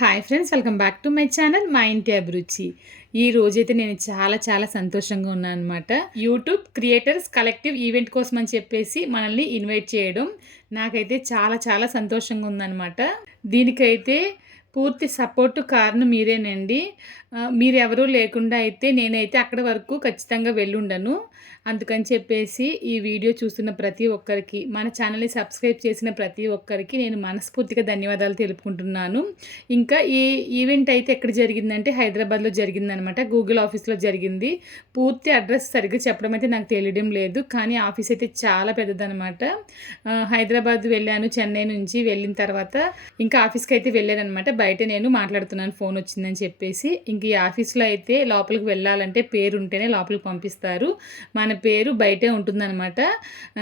Hi friends welcome back to my channel మా ఇంటి అభిరుచి ఈ రోజైతే నేను చాలా చాలా సంతోషంగా ఉన్నాను అనమాట యూట్యూబ్ క్రియేటర్స్ కలెక్టివ్ ఈవెంట్ కోసం అని చెప్పేసి మనల్ని ఇన్వైట్ చేయడం నాకైతే చాలా చాలా సంతోషంగా ఉందన్నమాట. దీనికైతే పూర్తి సపోర్ట్ కారణం మీరేనండి. మీరెవరూ లేకుండా అయితే నేనైతే అక్కడ వరకు ఖచ్చితంగా వెళ్ళుండను. అందుకని చెప్పేసి ఈ వీడియో చూస్తున్న ప్రతి ఒక్కరికి మన ఛానల్ని సబ్స్క్రైబ్ చేసిన ప్రతి ఒక్కరికి నేను మనస్ఫూర్తిగా ధన్యవాదాలు తెలుపుకుంటున్నాను. ఇంకా ఈ ఈవెంట్ అయితే ఎక్కడ జరిగిందంటే హైదరాబాద్లో జరిగిందనమాట. గూగుల్ ఆఫీస్లో జరిగింది. పూర్తి అడ్రస్ సరిగ్గా చెప్పడం అయితే నాకు తెలియడం లేదు. కానీ ఆఫీస్ అయితే చాలా పెద్దదనమాట. హైదరాబాద్ వెళ్ళాను చెన్నై నుంచి వెళ్ళిన తర్వాత ఇంకా ఆఫీస్కి అయితే వెళ్ళాను అనమాట బయట నేను మాట్లాడుతున్నాను ఫోన్ వచ్చిందని చెప్పేసి. ఇంక ఈ ఆఫీస్లో అయితే లోపలికి వెళ్ళాలంటే పేరు ఉంటేనే లోపలికి పంపిస్తారు. మన పేరు బయటే ఉంటుందన్నమాట.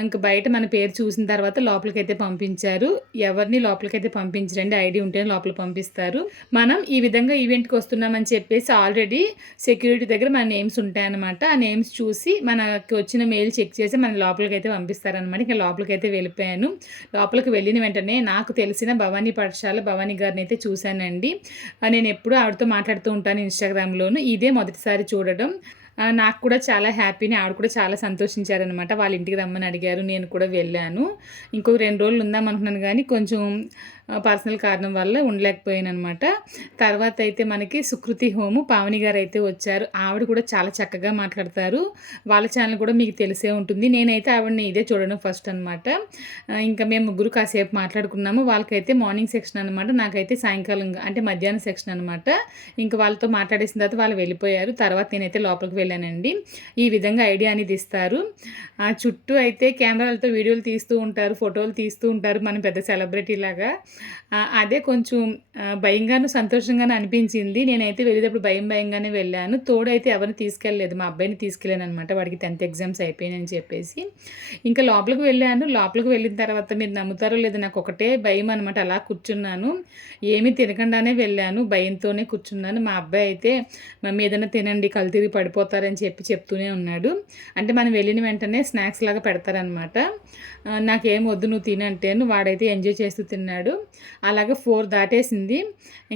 ఇంకా బయట మన పేరు చూసిన తర్వాత లోపలికి అయితే పంపించారు. ఎవరిని లోపలికి అయితే పంపించరండి ఐడి ఉంటేనే లోపలికి పంపిస్తారు. మనం ఈ విధంగా ఈవెంట్కి వస్తున్నామని చెప్పేసి ఆల్రెడీ సెక్యూరిటీ దగ్గర మన నేమ్స్ ఉంటాయన్నమాట. ఆ నేమ్స్ చూసి మనకి వచ్చిన మెయిల్ చెక్ చేసి మన లోపలికి అయితే పంపిస్తారనమాట ఇంకా లోపలికి అయితే వెళ్ళిపోయాను. లోపలికి వెళ్ళిన వెంటనే నాకు తెలిసిన భవానీ పాఠశాల భవానీ గారిని అయితే చూశాను. చూశానండి. నేను ఎప్పుడూ ఆవిడతో మాట్లాడుతూ ఉంటాను ఇన్స్టాగ్రామ్లోను. ఇదే మొదటిసారి చూడడం. నాకు కూడా చాలా హ్యాపీని ఆవిడ కూడా చాలా సంతోషించారనమాట వాళ్ళ ఇంటికి రమ్మని అడిగారు నేను కూడా వెళ్ళాను. ఇంకొక రెండు రోజులు ఉందాం అనుకున్నాను కానీ కొంచెం పర్సనల్ కారణం వల్ల ఉండలేకపోయాను అనమాట తర్వాత అయితే మనకి సుకృతి హోము పావని గారు అయితే వచ్చారు. ఆవిడ కూడా చాలా చక్కగా మాట్లాడతారు. వాళ్ళ ఛానల్ కూడా మీకు తెలిసే ఉంటుంది. నేనైతే ఆవిడని ఇదే చూడడం ఫస్ట్ అనమాట ఇంకా మేము ముగ్గురు కాసేపు మాట్లాడుకున్నాము. వాళ్ళకైతే మార్నింగ్ సెక్షన్ అనమాట నాకైతే సాయంకాలం అంటే మధ్యాహ్నం సెక్షన్ అనమాట ఇంకా వాళ్ళతో మాట్లాడేసిన తర్వాత వాళ్ళు వెళ్ళిపోయారు. తర్వాత నేనైతే లోపలికి వెళ్ళానండి. ఈ విధంగా ఐడియా అనేది ఇస్తారు. ఆ చుట్టూ అయితే కెమెరాలతో వీడియోలు తీస్తూ ఉంటారు ఫోటోలు తీస్తూ ఉంటారు మనం పెద్ద సెలబ్రిటీ లాగా. అదే కొంచెం భయంగాను సంతోషంగాను అనిపించింది. నేనైతే వెళ్ళేటప్పుడు భయం భయంగానే వెళ్ళాను. తోడైతే ఎవరిని తీసుకెళ్ళలేదు. మా అబ్బాయిని తీసుకెళ్ళాను అనమాట వాడికి టెన్త్ ఎగ్జామ్స్ అయిపోయినాయని చెప్పేసి. ఇంకా లోపలికి వెళ్ళాను. లోపలికి వెళ్ళిన తర్వాత మీరు నమ్ముతారో లేదో నాకు ఒకటే భయం అనమాట అలా కూర్చున్నాను. ఏమీ తినకుండానే వెళ్ళాను. భయంతోనే కూర్చున్నాను. మా అబ్బాయి అయితే మమ్మీ ఏదైనా తినండి కళ్ళు తిరిగి పెడతారని చెప్పి చెప్తూనే ఉన్నాడు. అంటే మనం వెళ్ళిన వెంటనే స్నాక్స్ లాగా పెడతారనమాట. నాకేం వద్దు నువ్వు తినంటే వాడైతే ఎంజాయ్ చేస్తూ తిన్నాడు. అలాగే ఫోర్ దాటేసింది.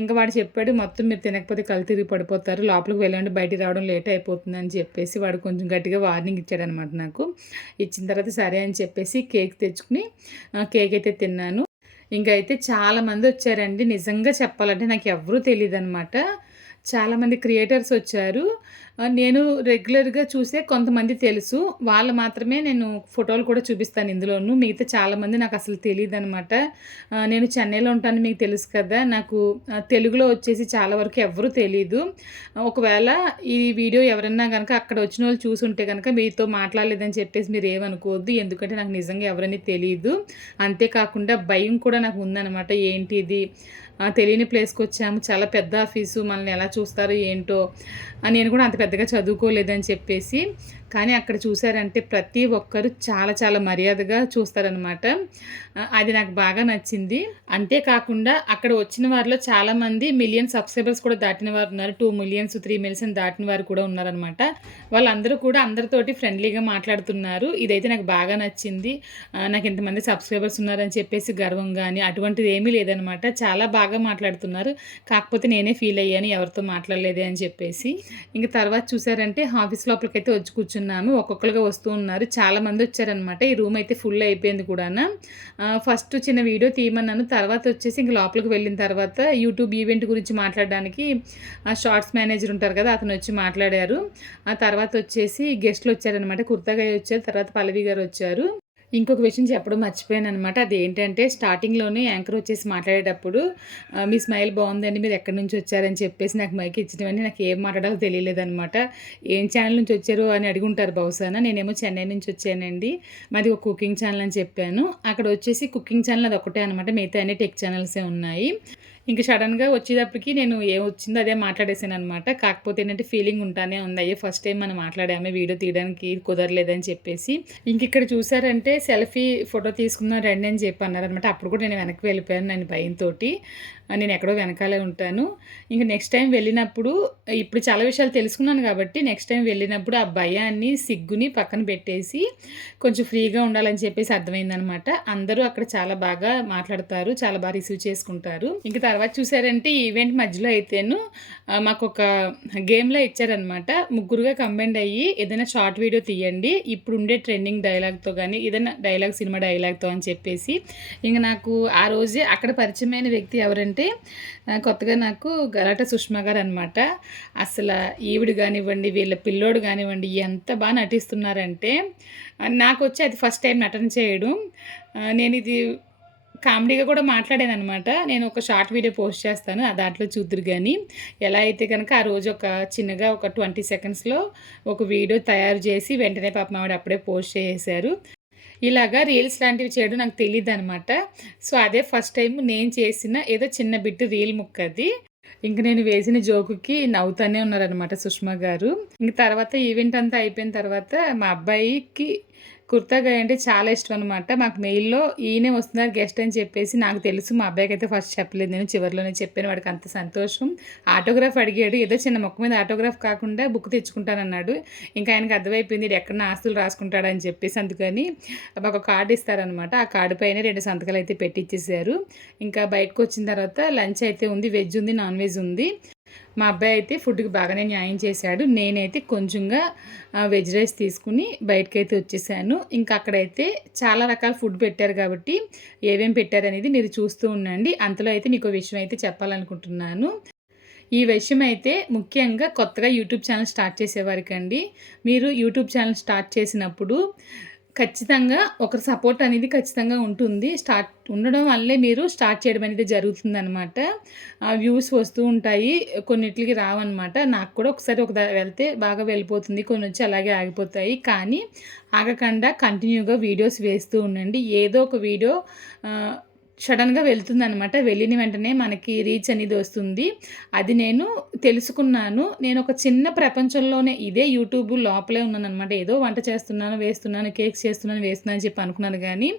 ఇంకా వాడు చెప్పాడు మొత్తం మీరు తినకపోతే కళ్ళు తిరిగి పడిపోతారు. లోపలికి వెళ్ళండి బయటికి రావడం లేట్ అయిపోతుంది అని చెప్పేసి వాడు కొంచెం గట్టిగా వార్నింగ్ ఇచ్చాడనమాట నాకు. ఇచ్చిన తర్వాత సరే అని చెప్పేసి కేక్ తెచ్చుకుని కేక్ అయితే తిన్నాను. ఇంకా అయితే చాలామంది వచ్చారండి. నిజంగా చెప్పాలంటే నాకు ఎవరూ తెలియదు అనమాట చాలామంది క్రియేటర్స్ వచ్చారు. నేను రెగ్యులర్గా చూసే కొంతమంది తెలుసు. వాళ్ళు మాత్రమే నేను ఫోటోలు కూడా చూపిస్తాను ఇందులోనూ. మిగతా చాలామంది నాకు అసలు తెలియదు అనమాట నేను చెన్నైలో ఉంటాను మీకు తెలుసు కదా. నాకు తెలుగులో వచ్చేసి చాలా వరకు ఎవరు తెలియదు ఒకవేళ ఈ వీడియో ఎవరన్నా కనుక అక్కడ వచ్చిన వాళ్ళు చూసుంటే కనుక మీతో మాట్లాడలేదని చెప్పేసి మీరు ఏమనుకోవద్దు. ఎందుకంటే నాకు నిజంగా ఎవరని తెలియదు అంతేకాకుండా భయం కూడా నాకు ఉందన్నమాట ఏంటి ఇది? తెలియని ప్లేస్కి వచ్చాము. చాలా పెద్ద ఆఫీసు. మనల్ని ఎలా చూస్తారు ఏంటో? నేను కూడా అంత పెద్దగా చదువుకోలేదని చెప్పేసి కానీ అక్కడ చూసారంటే ప్రతి ఒక్కరు చాలా చాలా మర్యాదగా చూస్తారనమాట అది నాకు బాగా నచ్చింది. అంతేకాకుండా అక్కడ వచ్చిన వారిలో చాలామంది మిలియన్ సబ్స్క్రైబర్స్ కూడా దాటిన వారు ఉన్నారు. టూ మిలియన్స్ త్రీ మిలియన్స్ దాటిన వారు కూడా ఉన్నారనమాట వాళ్ళందరూ కూడా అందరితోటి ఫ్రెండ్లీగా మాట్లాడుతున్నారు. ఇదైతే నాకు బాగా నచ్చింది. నాకు ఇంతమంది సబ్స్క్రైబర్స్ ఉన్నారని చెప్పేసి గర్వం కానీ అటువంటిది ఏమీ లేదనమాట చాలా బాగా మాట్లాడుతున్నారు. కాకపోతే నేనే ఫీల్ అయ్యాను ఎవరితో మాట్లాడలేదే అని చెప్పేసి. ఇంకా తర్వాత చూసారంటే ఆఫీస్ లోపలికి అయితే వచ్చి కూర్చున్నాము. ఒక్కొక్కరుగా వస్తూ ఉన్నారు. చాలామంది వచ్చారనమాట ఈ రూమ్ అయితే ఫుల్ అయిపోయింది కూడా ఫస్ట్ చిన్న వీడియో తీయమన్నాను. తర్వాత వచ్చేసి ఇంక లోపలికి వెళ్ళిన తర్వాత యూట్యూబ్ ఈవెంట్ గురించి మాట్లాడడానికి షార్ట్స్ మేనేజర్ ఉంటారు కదా అతను వచ్చి మాట్లాడారు. ఆ తర్వాత వచ్చేసి గెస్ట్లు వచ్చారనమాట కుర్తాగా వచ్చారు. తర్వాత పల్లవి గారు వచ్చారు. ఇంకొక విషయం చెప్పడం మర్చిపోయాను అనమాట అది ఏంటంటే స్టార్టింగ్లోనే యాంకర్ వచ్చేసి మాట్లాడేటప్పుడు మీ స్మైల్ బాగుందండి మీరు ఎక్కడి నుంచి వచ్చారని చెప్పేసి నాకు మైక్ ఇచ్చినవన్నీ నాకు ఏం మాట్లాడాలో తెలియలేదనమాట ఏం ఛానల్ నుంచి వచ్చారు అని అడుగుంటారు బహుశా నేనేమో చెన్నై నుంచి వచ్చానండి. మాది ఒక కుకింగ్ ఛానల్ అని చెప్పాను. అక్కడ వచ్చేసి కుకింగ్ ఛానల్ అది ఒకటే అనమాట మిగతా అన్ని టెక్ ఛానల్సే ఉన్నాయి. ఇంకా సడన్గా వచ్చేటప్పటికి నేను ఏం వచ్చిందో అదే మాట్లాడేసాను అనమాట కాకపోతే ఏంటంటే ఫీలింగ్ ఉంటానే ఉంది. అయ్యే ఫస్ట్ టైం మనం మాట్లాడామే వీడియో తీయడానికి కుదరలేదని చెప్పేసి. ఇంక ఇక్కడ చూసారంటే సెల్ఫీ ఫోటో తీసుకుందాం రండి అని చెప్పి అన్నారనమాట అప్పుడు కూడా నేను వెనక్కి వెళ్ళిపోయాను నేను భయంతో నేను ఎక్కడో వెనకాలే ఉంటాను. ఇంక నెక్స్ట్ టైం వెళ్ళినప్పుడు ఇప్పుడు చాలా విషయాలు తెలుసుకున్నాను కాబట్టి నెక్స్ట్ టైం వెళ్ళినప్పుడు ఆ భయాన్ని సిగ్గుని పక్కన పెట్టేసి కొంచెం ఫ్రీగా ఉండాలని చెప్పేసి అర్థమైందనమాట అందరూ అక్కడ చాలా బాగా మాట్లాడతారు చాలా బాగా రిసీవ్ చేసుకుంటారు. ఇంకా తర్వాత చూసారంటే ఈ ఈవెంట్ మధ్యలో అయితేను మాకు ఒక గేమ్లో ఇచ్చారనమాట ముగ్గురుగా కంబైండ్ అయ్యి ఏదైనా షార్ట్ వీడియో తీయండి ఇప్పుడు ఉండే ట్రెండింగ్ డైలాగ్తో కానీ ఏదైనా డైలాగ్ సినిమా డైలాగ్తో అని చెప్పేసి. ఇంక నాకు ఆ రోజే అక్కడ పరిచయమైన వ్యక్తి ఎవరంటే కొత్తగా నాకు గలాట సుష్మా గారు అనమాట అసలు ఈవిడు కానివ్వండి వీళ్ళ పిల్లోడు కానివ్వండి ఎంత బాగా నటిస్తున్నారంటే నాకు వచ్చి అది ఫస్ట్ టైం నటన చేయడం నేను ఇది కామెడీగా కూడా మాట్లాడాను అనమాట నేను ఒక షార్ట్ వీడియో పోస్ట్ చేస్తాను ఆ దాంట్లో చూద్దరు కానీ ఎలా అయితే కనుక ఆ రోజు ఒక చిన్నగా ఒక ట్వంటీ సెకండ్స్లో ఒక వీడియో తయారు చేసి వెంటనే పాపం ఆవిడ అప్పుడే పోస్ట్ చేశారు ఇలాగా రీల్స్ లాంటివి చేయడం నాకు తెలియదు అనమాట సో అదే ఫస్ట్ టైం నేను చేసిన ఏదో చిన్న బిట్టు రీల్ ముక్కది ఇంక నేను వేసిన జోకుకి నవ్వుతానే ఉన్నారనమాట సుష్మా గారు. ఇంక తర్వాత ఈవెంట్ అంతా అయిపోయిన తర్వాత మా అబ్బాయికి కుర్తాగా అంటే చాలా ఇష్టం అనమాట మాకు మెయిల్లో ఈయనే వస్తున్నారు గెస్ట్ అని చెప్పేసి నాకు తెలుసు. మా అబ్బాయికి అయితే ఫస్ట్ చెప్పలేదు. నేను చివరిలోనే చెప్పాను. వాడికి అంత సంతోషం. ఆటోగ్రాఫ్ అడిగాడు. ఏదో చిన్న మొక్క మీద ఆటోగ్రాఫ్ కాకుండా బుక్ తెచ్చుకుంటానన్నాడు. ఇంకా ఆయనకు అర్థమైపోయింది "ఈడు ఎక్కడ ఆస్తులు రాసుకుంటాడని చెప్పేసి అందుకని మాకు ఒక కార్డు ఇస్తారనమాట ఆ కార్డు పైన రెండు సంతకాలు అయితే పెట్టిచ్చేసారు. ఇంకా బయటకు వచ్చిన తర్వాత లంచ్ అయితే ఉంది. వెజ్ ఉంది నాన్ వెజ్ ఉంది. మా అబ్బాయి అయితే ఫుడ్కి బాగానే న్యాయం చేశాడు. నేనైతే కొంచెంగా వెజ్ రైస్ తీసుకుని బయటకు అయితే వచ్చేసాను. ఇంకా అక్కడైతే చాలా రకాల ఫుడ్ పెట్టారు కాబట్టి ఏమేమి పెట్టారు అనేది మీరు చూస్తూ ఉండండి. అంతలో అయితే మీకు ఒక విషయం అయితే చెప్పాలనుకుంటున్నాను. ఈ విషయం అయితే ముఖ్యంగా కొత్తగా యూట్యూబ్ ఛానల్ స్టార్ట్ చేసేవారికండి. మీరు యూట్యూబ్ ఛానల్ స్టార్ట్ చేసినప్పుడు ఖచ్చితంగా ఒక సపోర్ట్ అనేది ఖచ్చితంగా ఉంటుంది. స్టార్ట్ ఉండడం వల్లే మీరు స్టార్ట్ చేయడం అనేది జరుగుతుంది అనమాట వ్యూస్ వస్తూ ఉంటాయి. కొన్నిటికి రావన్నమాట. నాకు కూడా ఒకసారి ఒక వెళ్తే బాగా వెళ్ళిపోతుంది. కొన్ని వచ్చి అలాగే ఆగిపోతాయి. కానీ ఆగకుండా కంటిన్యూగా వీడియోస్ వేస్తూ ఉండండి. ఏదో ఒక వీడియో సడన్గా వెళ్తుంది అనమాట వెళ్ళిన వెంటనే మనకి రీచ్ అనేది వస్తుంది. అది నేను తెలుసుకున్నాను. నేను ఒక చిన్న ప్రపంచంలోనే ఇదే యూట్యూబ్ లోపలే ఉన్నాను అనమాట ఏదో వంట చేస్తున్నాను వేస్తున్నాను కేక్స్ చేస్తున్నాను వేస్తున్నాను అని చెప్పి అనుకున్నాను కానీ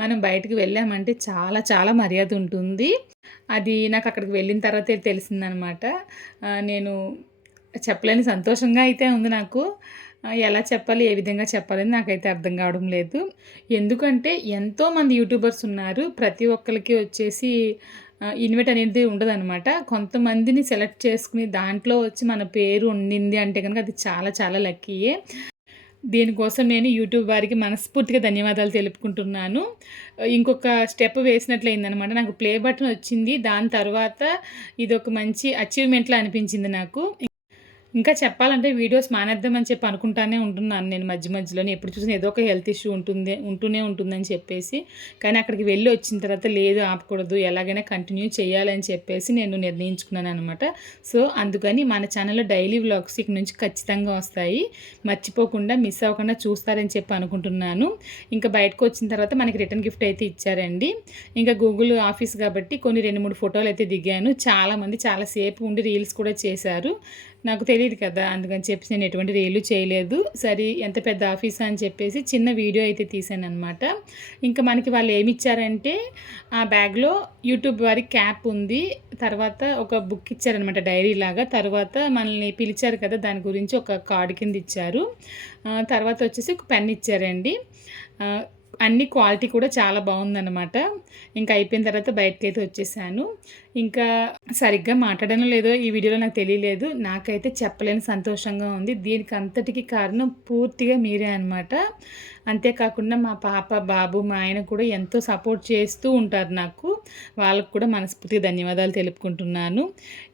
మనం బయటకు వెళ్ళామంటే చాలా చాలా మర్యాద ఉంటుంది. అది నాకు అక్కడికి వెళ్ళిన తర్వాతే తెలిసిందనమాట నేను చెప్పలేని సంతోషంగా అయితే ఉంది నాకు. ఎలా చెప్పాలి ఏ విధంగా చెప్పాలని నాకైతే అర్థం కావడం లేదు. ఎందుకంటే ఎంతోమంది యూట్యూబర్స్ ఉన్నారు ప్రతి ఒక్కరికి వచ్చేసి ఇన్వైట్ అనేది ఉండదన్నమాట. కొంతమందిని సెలెక్ట్ చేసుకుని దాంట్లో వచ్చి మన పేరు ఉండింది అంటే కనుక అది చాలా చాలా లక్కీయే దీనికోసం నేను యూట్యూబ్ వారికి మనస్ఫూర్తిగా ధన్యవాదాలు తెలుపుకుంటున్నాను. ఇంకొక స్టెప్ వేసినట్లయిందనమాట నాకు ప్లే బటన్ వచ్చింది. దాని తర్వాత ఇది ఒక మంచి అచీవ్మెంట్లా అనిపించింది నాకు. ఇంకా చెప్పాలంటే వీడియోస్ మానేద్దామని చెప్పి అనుకుంటానే ఉంటున్నాను నేను మధ్య మధ్యలోనే. ఎప్పుడు చూసినా ఏదో ఒక హెల్త్ ఇష్యూ ఉంటుంది ఉంటూనే ఉంటుందని చెప్పేసి. కానీ అక్కడికి వెళ్ళి వచ్చిన తర్వాత లేదు ఆపకూడదు ఎలాగైనా కంటిన్యూ చేయాలని చెప్పేసి నేను నిర్ణయించుకున్నాను అనమాట సో అందుకని మన ఛానల్లో డైలీ వ్లాగ్స్ ఇక నుంచి ఖచ్చితంగా వస్తాయి. మర్చిపోకుండా మిస్ అవ్వకుండా చూస్తారని చెప్పి అనుకుంటున్నాను. ఇంకా బయటకు వచ్చిన తర్వాత మనకి రిటర్న్ గిఫ్ట్ అయితే ఇచ్చారండి. ఇంకా గూగుల్ ఆఫీస్ కాబట్టి కొన్ని రెండు మూడు ఫోటోలు అయితే దిగాను. చాలామంది చాలాసేపు ఉండి రీల్స్ కూడా చేశారు. నాకు తెలియదు కదా అందుకని చెప్పి నేను ఎటువంటి రీలు చేయలేదు. సరే ఎంత పెద్ద ఆఫీస్ అని చెప్పేసి చిన్న వీడియో అయితే తీసాను అనమాట ఇంకా మనకి వాళ్ళు ఏమి ఇచ్చారంటే ఆ బ్యాగ్లో యూట్యూబ్ వారి క్యాప్ ఉంది. తర్వాత ఒక బుక్ ఇచ్చారనమాట డైరీ లాగా తర్వాత మనల్ని పిలిచారు కదా దాని గురించి ఒక కార్డు కింద ఇచ్చారు. తర్వాత వచ్చేసి ఒక పెన్ ఇచ్చారండి. అన్ని క్వాలిటీ కూడా చాలా బాగుందన్నమాట. ఇంకా అయిపోయిన తర్వాత బయటకైతే అయితే వచ్చేసాను. ఇంకా సరిగ్గా మాట్లాడడం లేదో ఈ వీడియోలో నాకు తెలియలేదు. నాకైతే చెప్పలేని సంతోషంగా ఉంది. దీనికి అంతటికి కారణం పూర్తిగా మీరే అనమాట అంతేకాకుండా మా పాప బాబు మా ఆయన కూడా ఎంతో సపోర్ట్ చేస్తూ ఉంటారు నాకు. వాళ్ళకు కూడా మనస్ఫూర్తిగా ధన్యవాదాలు తెలుపుకుంటున్నాను.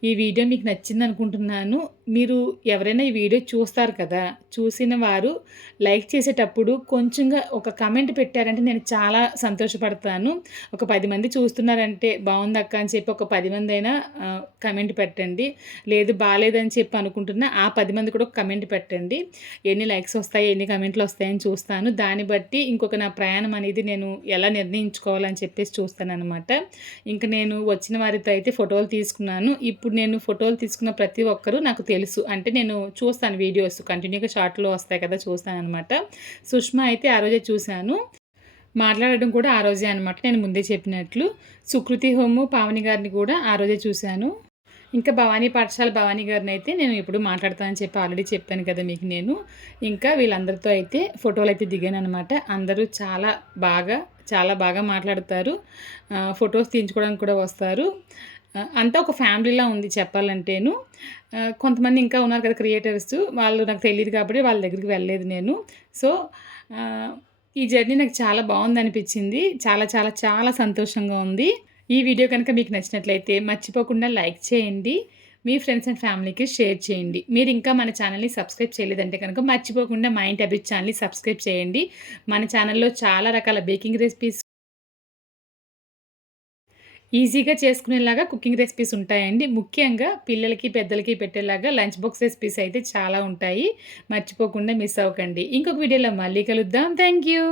ఈ వీడియో మీకు నచ్చింది అనుకుంటున్నాను. మీరు ఎవరైనా ఈ వీడియో చూస్తారు కదా చూసిన వారు లైక్ చేసేటప్పుడు కొంచెంగా ఒక కమెంట్ పెట్టారంటే నేను చాలా సంతోషపడతాను. ఒక పది మంది చూస్తున్నారంటే బాగుంది అక్క అని చెప్పి ఒక పది మంది అయినా కమెంట్ పెట్టండి. లేదు బాగాలేదని చెప్పి అనుకుంటున్నా ఆ పది మంది కూడా ఒక కమెంట్ పెట్టండి. ఎన్ని లైక్స్ వస్తాయి ఎన్ని కమెంట్లు వస్తాయని చూస్తాను. దాన్ని బట్టి ఇంకొక నా ప్రయాణం అనేది నేను ఎలా నిర్ణయించుకోవాలని చెప్పేసి చూస్తాను అనమాట ఇంకా నేను వచ్చిన వారితో అయితే ఫోటోలు తీసుకున్నాను. ఇప్పుడు నేను ఫోటోలు తీసుకున్న ప్రతి ఒక్కరూ నాకు తెలుసు. అంటే నేను చూస్తాను వీడియోస్ కంటిన్యూగా షార్ట్లో వస్తాయి కదా చూస్తాను అనమాట సుష్మా అయితే ఆ రోజే చూశాను. మాట్లాడడం కూడా ఆ రోజే అనమాట నేను ముందే చెప్పినట్లు. సుకృతి హోము పావని గారిని కూడా ఆ రోజే చూశాను. ఇంకా భవానీ పాఠశాల భవానీ గారిని అయితే నేను ఎప్పుడు మాట్లాడతానని చెప్పి ఆల్రెడీ చెప్పాను కదా మీకు నేను. ఇంకా వీళ్ళందరితో అయితే ఫోటోలు అయితే దిగాను అనమాట అందరూ చాలా బాగా చాలా బాగా మాట్లాడతారు. ఫొటోస్ తీయించుకోవడానికి కూడా వస్తారు. అంతా ఒక ఫ్యామిలీలా ఉంది చెప్పాలంటేను. కొంతమంది ఇంకా ఉన్నారు కదా క్రియేటర్స్. వాళ్ళు నాకు తెలియదు కాబట్టి వాళ్ళ దగ్గరికి వెళ్ళలేదు నేను. సో ఈ జర్నీ నాకు చాలా బాగుంది అనిపించింది చాలా చాలా చాలా సంతోషంగా ఉంది. ఈ వీడియో కనుక మీకు నచ్చినట్లయితే మర్చిపోకుండా లైక్ చేయండి. మీ ఫ్రెండ్స్ అండ్ ఫ్యామిలీకి షేర్ చేయండి. మీరు ఇంకా మన ఛానల్ని సబ్స్క్రైబ్ చేయలేదంటే కనుక మర్చిపోకుండా మైండ్ ఇంటి ఛానల్ని సబ్స్క్రైబ్ చేయండి. మన ఛానల్లో చాలా రకాల బేకింగ్ రెసిపీస్ ఈజీగా చేసుకునేలాగా కుకింగ్ రెసిపీస్ ఉంటాయండి. ముఖ్యంగా పిల్లలకి పెద్దలకి పెట్టేలాగా లంచ్ బాక్స్ రెసిపీస్ అయితే చాలా ఉంటాయి. మర్చిపోకుండా మిస్ అవ్వకండి. ఇంకొక వీడియోలో మళ్ళీ కలుద్దాం. Thank you